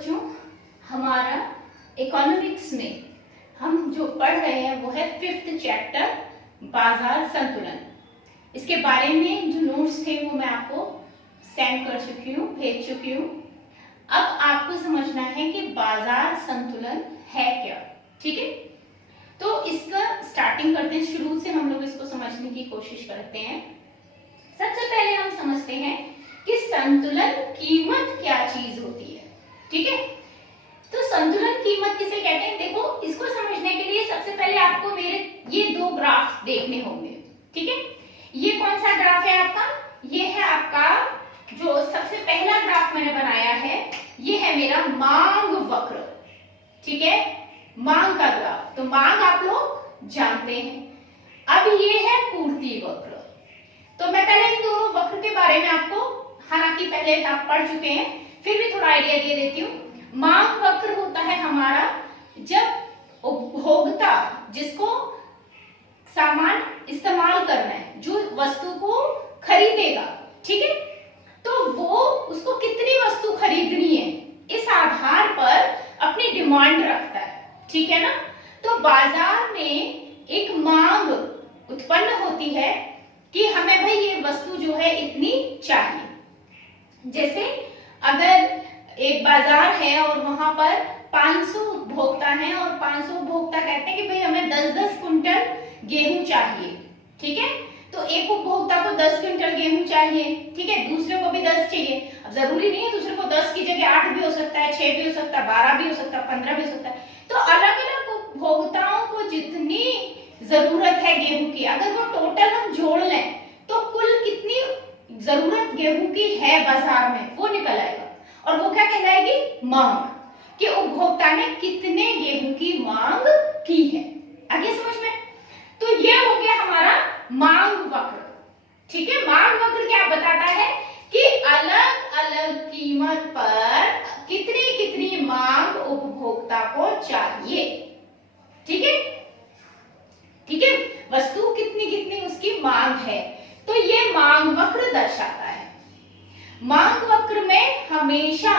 बच्चों, हमारा इकोनॉमिक्स में हम जो पढ़ रहे हैं वो है 5th चैप्टर बाजार संतुलन। इसके बारे में जो नोट्स थे वो मैं आपको सेंड कर चुकी हूँ, भेज चुकी हूँ। अब आपको समझना है कि बाजार संतुलन है क्या। ठीक है, तो इसका स्टार्टिंग करते हैं, शुरू से हम लोग इसको समझने की कोशिश करते हैं। सबसे पहले हम समझते हैं कि संतुलन कीमत क्या चीज होती है। ठीक है, तो संतुलन कीमत किसे कहते हैं, देखो इसको समझने के लिए सबसे पहले आपको मेरे ये दो ग्राफ देखने होंगे। ठीक है, ये कौन सा ग्राफ है आपका, ये है आपका जो सबसे पहला ग्राफ मैंने बनाया है, ये है मेरा मांग वक्र। ठीक है, मांग का ग्राफ, तो मांग आप लोग जानते हैं। अब ये है पूर्ति वक्र। तो मैं पहले इन दोनों वक्र के बारे में आपको, हालांकि पहले आप पढ़ चुके हैं, फिर भी थोड़ा आइडिया दे देती हूँ। मांग वक्र होता है हमारा जब उपभोक्ता जिसको सामान इस्तेमाल करना है, जो वस्तु को खरीदेगा, ठीक है, तो वो उसको कितनी वस्तु खरीदनी है इस आधार पर अपनी डिमांड रखता है। ठीक है ना, तो बाजार में एक मांग उत्पन्न होती है कि हमें भाई ये वस्तु जो है इतनी चाहिए। जैसे अगर एक बाजार है और वहां पर 500 उपभोक्ता हैं और 500 उपभोक्ता कहते हैं कि भाई हमें 10-10 कुंटल गेहूं चाहिए। ठीक है, तो एक उपभोक्ता को 10 क्विंटल गेहूं चाहिए, ठीक है, दूसरे को भी 10 चाहिए। अब जरूरी नहीं है दूसरे को 10 की जगह 8 भी हो सकता है, 6 भी हो सकता है, 12 भी हो सकता है, 15 भी हो सकता है। तो अलग अलग उपभोक्ताओं को जितनी जरूरत है गेहूं की, अगर वो टोटल हम जोड़ लें तो कुल कितनी जरूरत गेहूं की है बाजार में वो निकल आएगा, और वो क्या कहलाएगी, मांग, कि उपभोक्ता ने कितने गेहूं की मांग की है। आगे समझ में, तो ये हो गया हमारा मांग वक्र। ठीक है, मांग वक्र क्या बताता है कि अलग अलग कीमत पर कितनी कितनी मांग उपभोक्ता को चाहिए। ठीक है, ठीक है, वस्तु कितनी कितनी उसकी मांग है, तो ये मांग वक्र दर्शाता है। मांग वक्र में हमेशा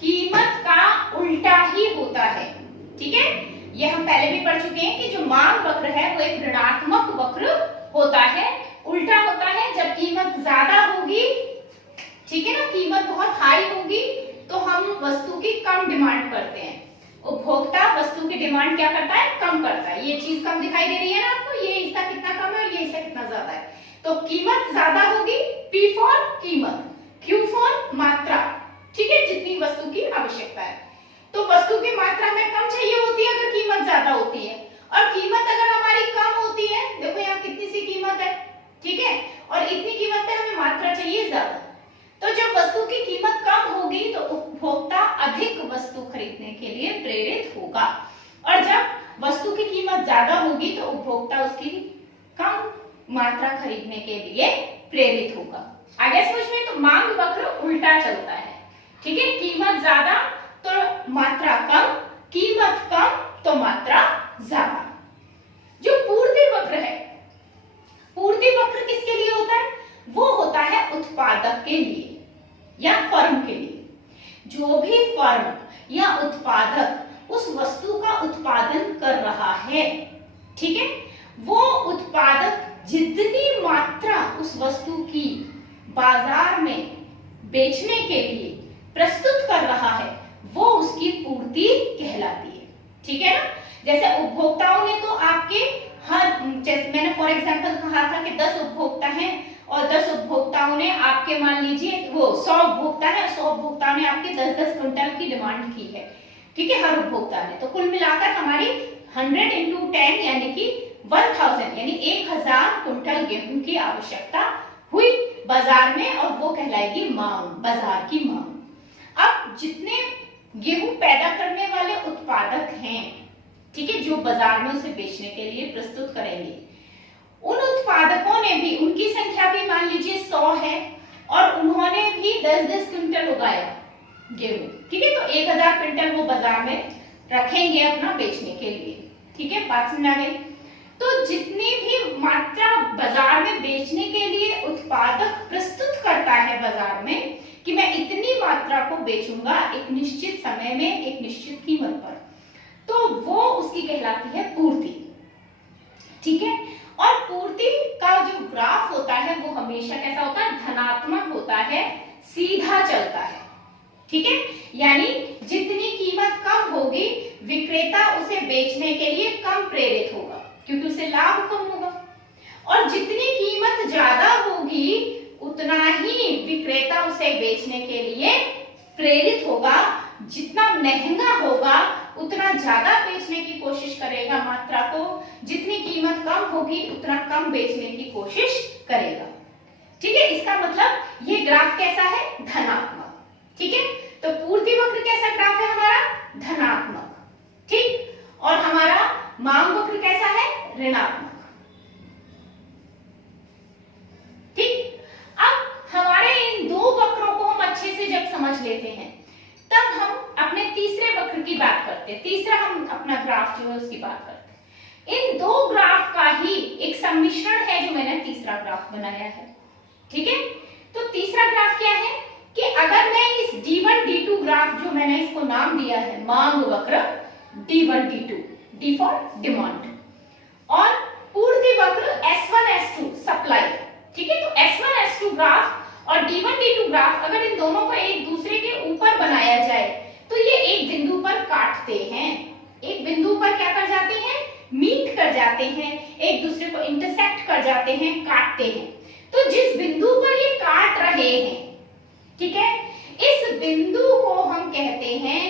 कीमत का उल्टा ही होता है। ठीक है, ये हम पहले भी पढ़ चुके हैं कि जो मांग वक्र है वो एक ऋणात्मक वक्र होता है, उल्टा होता है। जब कीमत ज्यादा होगी, ठीक है ना, कीमत बहुत हाई होगी तो हम वस्तु की कम डिमांड करते हैं। उपभोक्ता वस्तु की डिमांड क्या करता है, कम करता है। ये चीज कम दिखाई दे रही है ना आपको, ये इसका कितना कम है और ये इसका कितना ज्यादा है। तो कीमत ज्यादा होगी, P फॉर कीमत, Q फॉर मात्रा। ठीक है, जितनी वस्तु की आवश्यकता है, तो वस्तु की मात्रा में कम चाहिए होती है अगर कीमत ज्यादा होती है, और कीमत अगर हमारी कम होती है, देखो यहाँ कितनी सी कीमत है, ठीक है, और इतनी कीमत पे हमें मात्रा चाहिए ज्यादा। तो जब वस्तु की कीमत कम होगी तो उपभोक्ता अधिक वस्तु खरीदने के लिए प्रेरित होगा, और जब वस्तु की कीमत ज्यादा होगी तो उपभोक्ता उसकी कम मात्रा खरीदने के लिए प्रेरित होगा। आगे समझ में, तो मांग वक्र उल्टा चलता है। ठीक है, कीमत ज्यादा तो मात्रा कम, कीमत कम तो मात्रा ज्यादा। जो पूर्ति वक्र है, पूर्ति वक्र किसके लिए होता है, वो होता है उत्पादक के लिए या फर्म के लिए। जो भी फर्म या उत्पादक उस वस्तु का उत्पादन कर रहा है, ठीक है, वो उत्पादक जितनी मात्रा उस वस्तु की बाजार में बेचने के लिए प्रस्तुत कर रहा है वो उसकी पूर्ति कहलाती है। ठीक है ना, जैसे उपभोक्ताओं ने तो आपके हर, जैसे मैंने फॉर एग्जांपल कहा था कि 10 उपभोक्ता हैं और 10 उपभोक्ताओं ने आपके, मान लीजिए वो 100 उपभोक्ता है, 100 उपभोक्ताओं ने आपके 10-10 क्विंटल की डिमांड की है। ठीक है, हर उपभोक्ता ने, तो कुल मिलाकर हमारी 100 × 10 यानी कि 1000 यानी 1000 कुंटल गेहूं की आवश्यकता हुई बाजार में, और वो कहलाएगी मांग, बाजार की मांग। अब जितने गेहूं पैदा करने वाले उत्पादक हैं, ठीक है, जो बाजार में उसे बेचने के लिए प्रस्तुत करेंगे, उन उत्पादकों ने भी, उनकी संख्या भी मान लीजिए 100 है और उन्होंने भी 10-10 क्विंटल उगाया गेहूं। ठीक है, तो 1000 क्विंटल वो बाजार में रखेंगे अपना बेचने के लिए। ठीक है, बात समझ आ गई। तो जितनी भी मात्रा बाजार में बेचने के लिए उत्पादक प्रस्तुत करता है बाजार में कि मैं इतनी मात्रा को बेचूंगा एक निश्चित समय में एक निश्चित कीमत पर, तो वो उसकी कहलाती है पूर्ति। ठीक है, और पूर्ति का जो ग्राफ होता है वो हमेशा कैसा होता है, धनात्मक होता है, सीधा चलता है। ठीक है, यानी जितनी कीमत कम होगी विक्रेता उसे बेचने के लिए कम प्रेरित होगा क्योंकि उसे लाभ कम होगा, और जितनी कीमत ज्यादा होगी उतना ही विक्रेता उसे बेचने के लिए प्रेरित होगा। जितना महंगा होगा उतना ज्यादा बेचने की कोशिश करेगा मात्रा को, जितनी कीमत कम होगी उतना कम बेचने की कोशिश करेगा। ठीक है, इसका मतलब ये ग्राफ कैसा है, धनात्मक। ठीक है, तो पूर्ति वक्र कैसा ग्राफ है हमारा, धनात्मक। ठीक, और हमारा मांग वक्र कैसा है, ऋणात्मक। ठीक, अब हमारे इन दो वक्रों को हम अच्छे से जब समझ लेते हैं तब हम अपने तीसरे वक्र की बात करते हैं। तीसरा हम अपना ग्राफ जो है उसकी बात करते हैं। इन दो ग्राफ का ही एक सम्मिश्रण है जो मैंने तीसरा ग्राफ बनाया है। ठीक है, तो तीसरा ग्राफ क्या है कि अगर मैं इस D1 D2 ग्राफ जो मैंने इसको नाम दिया है मांग वक्र, D1 D2, D for demand, और पूर्ति वक्र S1 S2 सप्लाई। ठीक है, तो S1 S2 ग्राफ और D1 D2 ग्राफ अगर इन दोनों को एक दूसरे के ऊपर बनाया जाए तो ये एक बिंदु पर काटते हैं, एक बिंदु पर क्या कर जाते हैं, मीट कर जाते हैं, एक दूसरे को इंटरसेक्ट कर जाते हैं, काटते हैं। तो जिस बिंदु पर ये काट रहे हैं, ठीक है, इस बिंदु को हम कहते हैं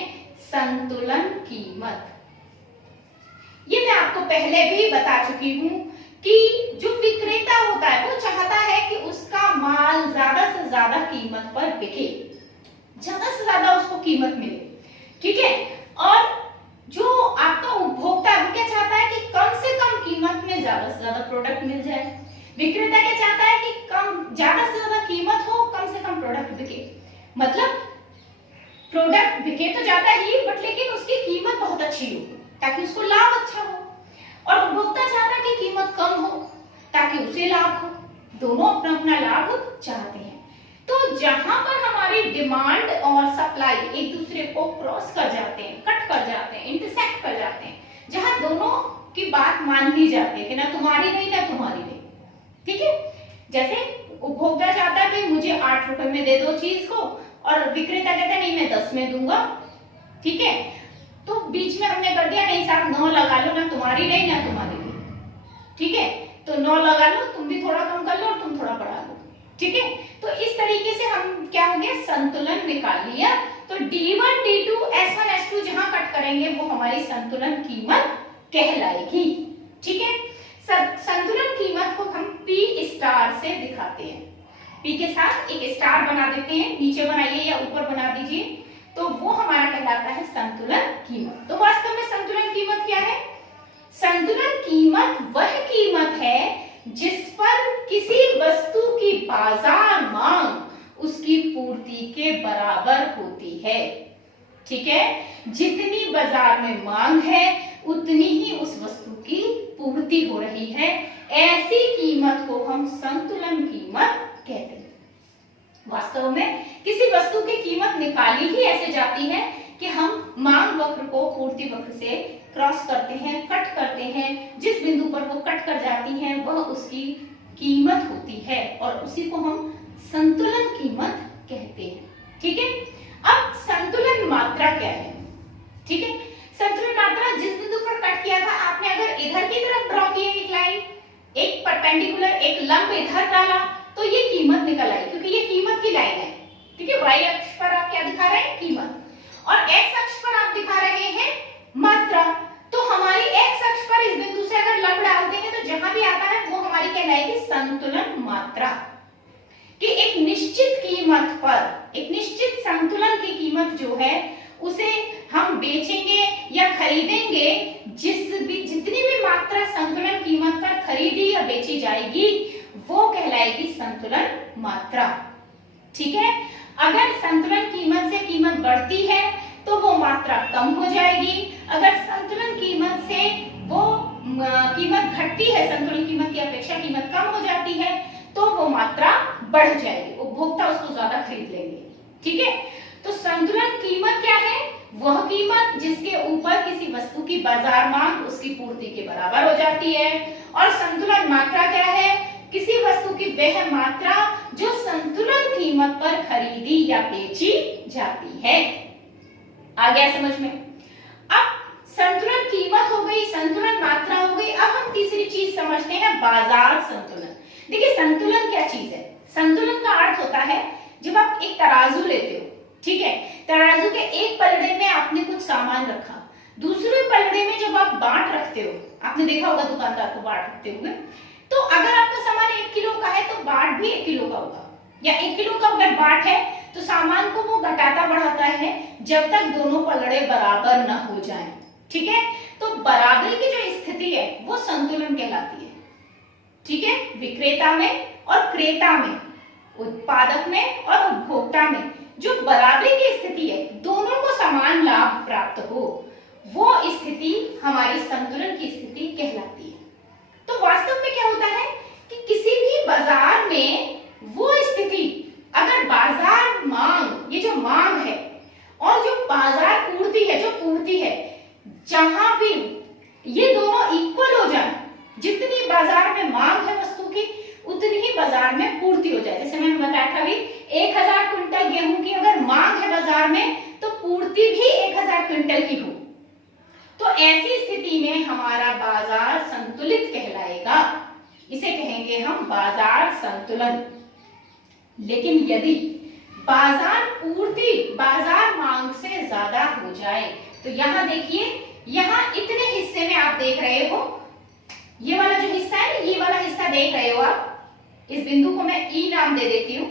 संतुलन कीमत। ये मैं आपको पहले भी बता चुकी हूं कि जो विक्रेता होता है वो चाहता है कि उसका माल ज्यादा से ज्यादा कीमत पर बिके, ज्यादा से ज्यादा उसको कीमत मिले। ठीक है, और जो आपका उपभोक्ता है वो क्या चाहता है कि कम से कम कीमत में ज्यादा से ज्यादा प्रोडक्ट मिल जाए। विक्रेता क्या चाहता है कि ज्यादा से ज्यादा कीमत हो, कम से कम प्रोडक्ट बिके। मतलब प्रोडक्ट बिके तो जाता ही, बट लेकिन उसकी कीमत बहुत अच्छी हो ताकि उसको लाभ अच्छा हो, और उपभोक्ता चाहता है कि कीमत कम हो ताकि उसे लाभ हो। दोनों अपना अपना लाभ चाहते हैं। तो जहां पर हमारी डिमांड और सप्लाई एक दूसरे को क्रॉस कर जाते हैं, कट कर जाते हैं, इंटरसेक्ट कर जाते हैं, जहां दोनों की बात मान ली जाती है कि ना तुम्हारी नहीं ना तुम्हारी नहीं। ठीक है, जैसे उपभोक्ता चाहता है कि मुझे 8 रुपए में दे दो चीज को, और विक्रेता कहता है नहीं मैं 10 में दूंगा। ठीक है, तो बीच में हमने कर दिया नहीं साहब 9 लगा लो, ना तुम्हारी नहीं ना तुम्हारी नहीं। ठीक है, तो 9 लगा लो, तुम भी थोड़ा कम कर लो और तुम थोड़ा बढ़ा लो। ठीक है, तो इस तरीके से हम क्या हो गया, संतुलन निकाल लिया। तो D1 D2 S1 S2 जहां कट करेंगे वो हमारी संतुलन कीमत कहलाएगी। ठीक है, संतुलन कीमत को हम P स्टार से दिखाते हैं। P के साथ एक स्टार बना देते हैं, नीचे बनाइए या ऊपर बना दीजिए, तो वो हमारा कहलाता है संतुलन कीमत। तो वास्तव में संतुलन कीमत क्या है, संतुलन कीमत वह कीमत है जिस पर किसी वस्तु की बाजार मांग उसकी पूर्ति के बराबर होती है। ठीक है, जितनी बाजार में मांग है उतनी ही उस वस्तु की पूर्ति हो रही है, ऐसी कीमत को हम संतुलन कीमत कहते हैं। वास्तव में किसी वस्तु की कीमत निकाली ही ऐसे जाती है कि हम मांग वक्र को पूर्ति वक्र से क्रॉस करते हैं, कट करते हैं, जिस बिंदु पर वो कट कर जाती हैं वह उसकी कीमत होती है, और उसी को हम संतुलन कीमत कहते हैं। ठीक है, अब संतुलन मात्रा क्या है। ठीक है, संतुलन मात्रा जिस बिंदु पर कट किया था, आपने अगर इधर की तरफ ड्रॉ की एक लाइन, एक परपेंडिकुलर एक लंब इधर डाला तो ये कीमत निकल आई, क्योंकि ये कीमत की लाइन है। ठीक है, y अक्ष पर आप क्या दिखा रहे हैं, कीमत, और x अक्ष पर आप दिखा रहे हैं मात्रा। तो हमारी x अक्ष पर इस बिंदु से अगर लंब डालते हैं तो जहां भी आता है वो हमारी कहलाएगी संतुलन मात्रा। कि एक निश्चित कीमत पर, एक निश्चित संतुलन की कीमत जो है उसे हम बेचेंगे या खरीदेंगे, जितनी भी मात्रा संतुलन कीमत पर खरीदी या बेची जाएगी वो कहलाएगी संतुलन मात्रा। ठीक है, अगर संतुलन कीमत से कीमत बढ़ती है तो वो मात्रा कम हो जाएगी, अगर संतुलन कीमत से वो कीमत घटती है, संतुलन कीमत की अपेक्षा कीमत कम हो जाती है तो वो मात्रा बढ़ जाएगी, उपभोक्ता उसको ज्यादा खरीद लेंगे। ठीक है, तो संतुलन कीमत जिसके ऊपर किसी वस्तु की बाजार मांग उसकी पूर्ति के बराबर हो जाती है। और संतुलन मात्रा क्या है? किसी वस्तु की वह मात्रा जो संतुलन कीमत पर खरीदी या बेची जाती है। आ गया समझ में? अब संतुलन कीमत हो गई, संतुलन मात्रा हो गई। अब हम तीसरी चीज समझते हैं, बाजार संतुलन। देखिए संतुलन क्या चीज है? संतुलन का अर्थ होता है जब आप एक तराजू लेते हो, ठीक है, तराजू के एक पलड़े में आपने कुछ सामान रखा, दूसरे पलड़े में जब आप बाट रखते हो, आपने देखा होगा दुकानदार को बाट रखते हुए, तो अगर आपका सामान 1 किलो का है तो बाट भी 1 किलो का होगा, या 1 किलो का अगर बाट है तो सामान को वो घटाता बढ़ाता है जब तक दोनों पलड़े बराबर न हो जाएं, ठीक है। तो बराबरी की जो स्थिति है वो संतुलन कहलाती है, ठीक है। विक्रेता में और क्रेता में, उत्पादक में और उपभोक्ता में जो बराबरी की स्थिति है, दोनों को समान लाभ प्राप्त हो, वो स्थिति हमारी संतुलन की स्थिति कहलाती है। तो वास्तव में क्या होता है कि किसी भी बाजार में वो स्थिति, अगर बाजार मांग, ये जो मांग है और जो बाजार पूर्ति है, जो पूर्ति है, जहां भी ये दोनों इक्वल हो जाए, जितनी बाजार में मांग है वस्तु की उतनी ही बाजार में पूर्ति हो जाए। जैसे मैंने बताया था अभी 1000 क्विंटल गेहूं की अगर मांग है बाजार में तो पूर्ति भी 1000 क्विंटल की हो, तो ऐसी स्थिति में हमारा बाजार संतुलित कहलाएगा। इसे कहेंगे हम बाजार संतुलन। लेकिन यदि बाजार पूर्ति बाजार मांग से ज्यादा हो जाए, तो यहां देखिए, यहां इतने हिस्से में आप देख रहे हो, ये वाला जो हिस्सा है, ये वाला हिस्सा देख रहे हो आप, इस बिंदु को मैं ई नाम दे देती हूं,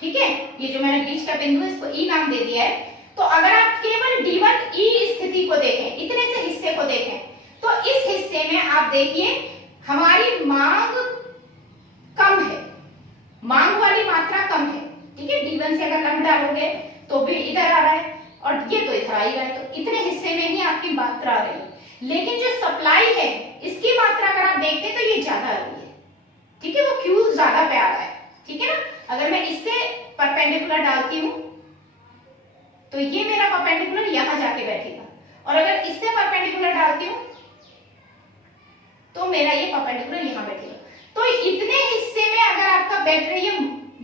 ठीक है। ये जो मैंने बीच का बिंदु है इसको ई नाम दे दिया है। तो अगर आप केवल D1 ई स्थिति को देखें, इतने से हिस्से को देखें, तो इस हिस्से में आप देखिए हमारी मांग कम है, मांग वाली मात्रा कम है, ठीक है। D1 से अगर लंब डालोगे तो भी इधर आ रहा है और ये तो इधर आ ही रहा है, तो इतने हिस्से में ही आपकी मात्रा आ रही है। लेकिन जो सप्लाई है इसकी मात्रा अगर आप देखते हैं तो ये ज्यादा आ रही है, ठीक है, वो क्यू ज्यादा पे आ रहा है, ठीक है ना। अगर मैं इससे परपेंडिकुलर डालती हूं तो ये मेरा परपेंडिकुलर यहां जाके बैठेगा, और अगर इससे परपेंडिकुलर डालती हूं तो मेरा ये परपेंडिकुलर यहां बैठेगा। तो इतने हिस्से में अगर आपका बैठ रही है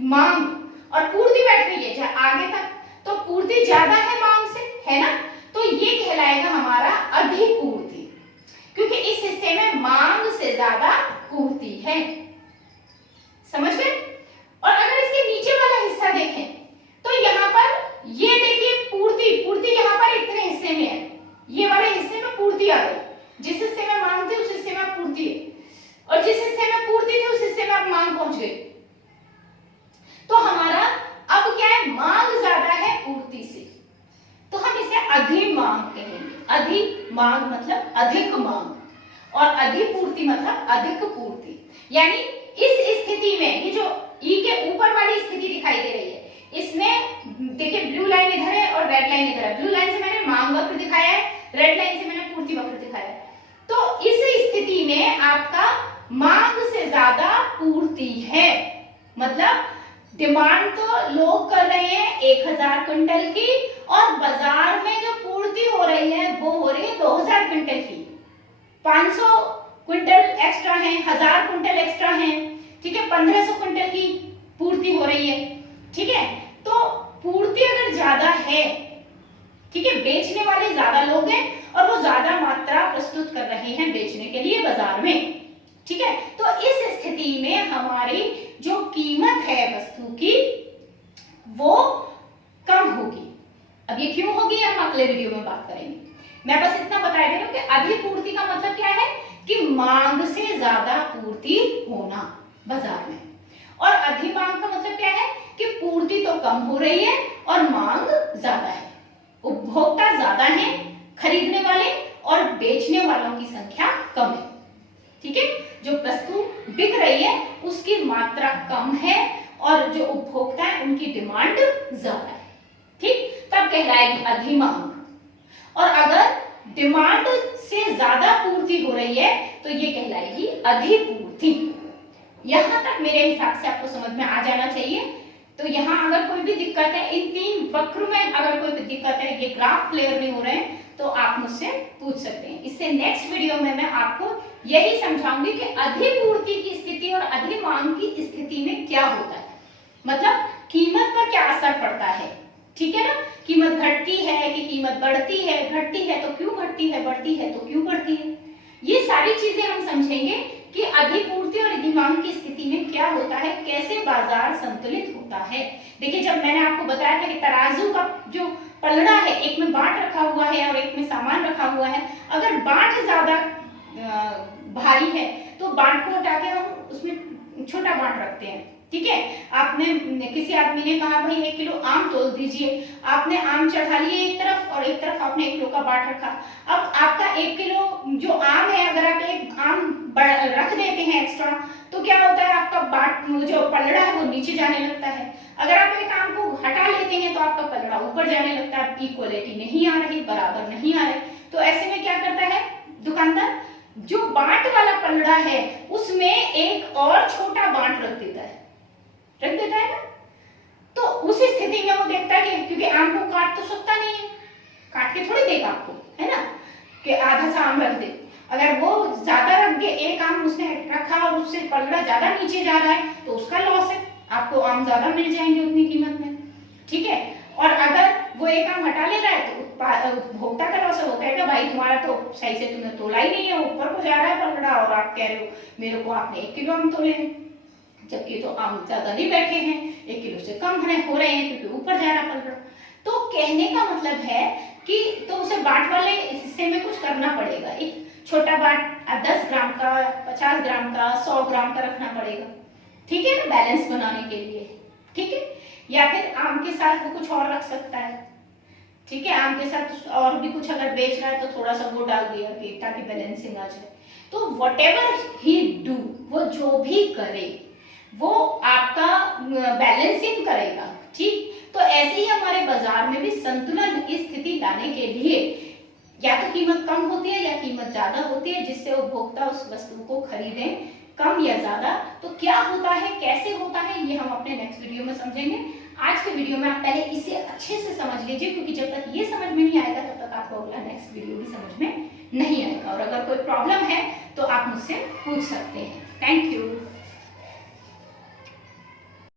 मांग और पूर्ति बैठ रही है आगे तक, तो पूर्ति ज्यादा है मांग से, है ना, तो ये कहलाएगा हमारा अधिपूर्ति, क्योंकि इस हिस्से में मांग से ज्यादा पूर्ति है। समझ गए? और अगर इसके नीचे वाला हिस्सा देखें तो यहाँ पर ये देखिए पूर्ति यहाँ पर इतने हिस्से में है, ये वाले हिस्से में पूर्ति आ गई, जिस हिस्से में मांग थी उस हिस्से में पूर्ति है, और जिस हिस्से में पूर्ति थी उस हिस्से में अब मांग पहुंच गई। तो हमारा अब क्या है, मांग ज्यादा है पूर्ति से, तो हम इसे अधिमांग कहेंगे। अधिमांग मतलब अधिक मांग, और अधिपूर्ति मतलब अधिक पूर्ति। यानी इस स्थिति में ये जो ई के ऊपर वाली स्थिति दिखाई दे रही है, इसमें देखिए ब्लू लाइन इधर है और रेड लाइन इधर है। ब्लू लाइन से मैंने मांग वक्र दिखाया है, रेड लाइन से मैंने पूर्ति वक्र दिखाया है। तो इस स्थिति में आपका मांग से ज्यादा पूर्ति है, मतलब डिमांड तो लोग कर रहे हैं 1000 क्विंटल की, और बाजार में जो पूर्ति हो रही है वो हो रही है 2000 क्विंटल की। 500 क्विंटल एक्स्ट्रा है, 1000 क्विंटल एक्स्ट्रा है, ठीक है, 1500 क्विंटल की पूर्ति हो रही है, ठीक है। तो पूर्ति अगर ज्यादा है, ठीक है, बेचने वाले ज्यादा लोग हैं और वो ज्यादा मात्रा प्रस्तुत कर रहे हैं बेचने के लिए बाजार में, ठीक है। तो इस स्थिति में हमारी जो कीमत है वस्तु की वो कम होगी। अब ये क्यों होगी हम अगले वीडियो में बात करेंगे। मैं बस इतना बता दे रही हूं कि अधिपूर्ति का मतलब क्या है कि मांग से ज्यादा पूर्ति होना बाजार में, और अधिमांग का मतलब क्या है कि पूर्ति तो कम हो रही है और मांग ज्यादा है, उपभोक्ता ज्यादा है खरीदने वाले और बेचने वालों की संख्या कम है, ठीक है। जो वस्तु बिक रही है उसकी मात्रा कम है और जो उपभोक्ता है उनकी डिमांड ज्यादा है, ठीक, तब कहलाएगी अधिमांग। और अगर डिमांड से ज्यादा पूर्ति हो रही है तो ये कहलाएगी अधिपूर्ति। यहां तक मेरे हिसाब से आपको समझ में आ जाना चाहिए। तो यहाँ अगर कोई भी दिक्कत है, इन 3 वक्र में अगर कोई भी दिक्कत है, ये ग्राफ क्लियर नहीं हो रहे हैं, तो आप मुझसे पूछ सकते हैं। इससे नेक्स्ट वीडियो में मैं आपको यही समझाऊंगी कि अधिपूर्ति की स्थिति और अधिमांग की स्थिति में क्या होता है, मतलब कीमत पर क्या असर पड़ता है। ठीक है ना, कीमत घटती है कि कीमत बढ़ती है, घटती है तो क्यों घटती है, बढ़ती है तो क्यों बढ़ती है, ये सारी चीजें हम समझेंगे कि अधिपूर्ति और अधिमांग की स्थिति में क्या होता है, कैसे बाजार संतुलित होता है। देखिए, जब मैंने आपको बताया था कि तराजू का जो पलड़ा है, एक में बाट रखा हुआ है और एक में सामान रखा हुआ है, अगर बाट ज्यादा भारी है तो बाट को हटा के हम उसमें छोटा बाट रखते हैं। ठीक है, आपने किसी आदमी ने कहा भाई 1 किलो आम तोल दीजिए, आपने आम चढ़ा लिए एक तरफ और एक तरफ आपने 1 किलो का बाट रखा। अब आपका 1 किलो जो आम है, अगर आप एक आम रख देते हैं एक्स्ट्रा, तो क्या होता है, आपका बाट जो पलड़ा है वो नीचे जाने लगता है। अगर आप एक आम को हटा लेते हैं तो आपका पलड़ा ऊपर जाने लगता है, इक्वलिटी नहीं आ रही, बराबर नहीं आ रहे। तो ऐसे में क्या करता है दुकानदार, जो बाट वाला पलड़ा है उसमें एक और छोटा बाट रख देता है ना। तो उस स्थिति में वो देखता है कि क्योंकि आम को काट तो सकता नहीं है, काट के थोड़ी देगा आपको, है ना, कि आधा सा आम रख दे। अगर वो ज्यादा रख के एक आम उसने रखा और उससे पलड़ा ज्यादा नीचे जा रहा है तो उसका लॉस है, आपको आम ज्यादा मिल जाएंगे उतनी कीमत में। ठीक है, और अगर वो एक आम हटा ले रहा है तो उपभोक्ता का लॉस है, वो कहेगा भाई तुम्हारा तो सही से तुमने तोला ही नहीं है, ऊपर को जा रहा है पलड़ा और आप कह रहे हो मेरे को आपने 1 किलो आम तोले हैं, जबकि तो आम ज्यादा नहीं बैठे हैं, 1 किलो से कम हो रहे हैं क्योंकि ऊपर जा रहा पलड़ा। तो कहने का मतलब है कि तो उसे बाट वाले हिस्से में कुछ करना पड़ेगा, एक छोटा बाट 10 ग्राम का, 50 ग्राम का, 100 ग्राम का रखना पड़ेगा। ठीक है ना, बैलेंस बनाने के लिए। ठीक है, या फिर आम के साथ वो कुछ और रख सकता है। ठीक है, आम के साथ और भी कुछ अगर बेच रहा है तो थोड़ा सा वो डाल दिया कि ताकि बैलेंसिंग आ जाए। तो व्हाटएवर ही डू, वो जो भी करे वो आपका बैलेंसिंग करेगा। ठीक, तो ऐसे ही हमारे बाजार में भी संतुलन की स्थिति लाने के लिए या तो कीमत कम होती है या कीमत ज्यादा होती है, जिससे उपभोक्ता उस वस्तु को खरीदे, कम या ज्यादा। तो क्या होता है, कैसे होता है, ये हम अपने नेक्स्ट वीडियो में समझेंगे। आज के वीडियो में आप पहले इसे अच्छे से समझ लीजिए, क्योंकि जब तक ये समझ में नहीं आएगा तब तक आपको अगला नेक्स्ट वीडियो भी समझ में नहीं आएगा। और अगर कोई प्रॉब्लम है तो आप मुझसे पूछ सकते हैं। Thank you.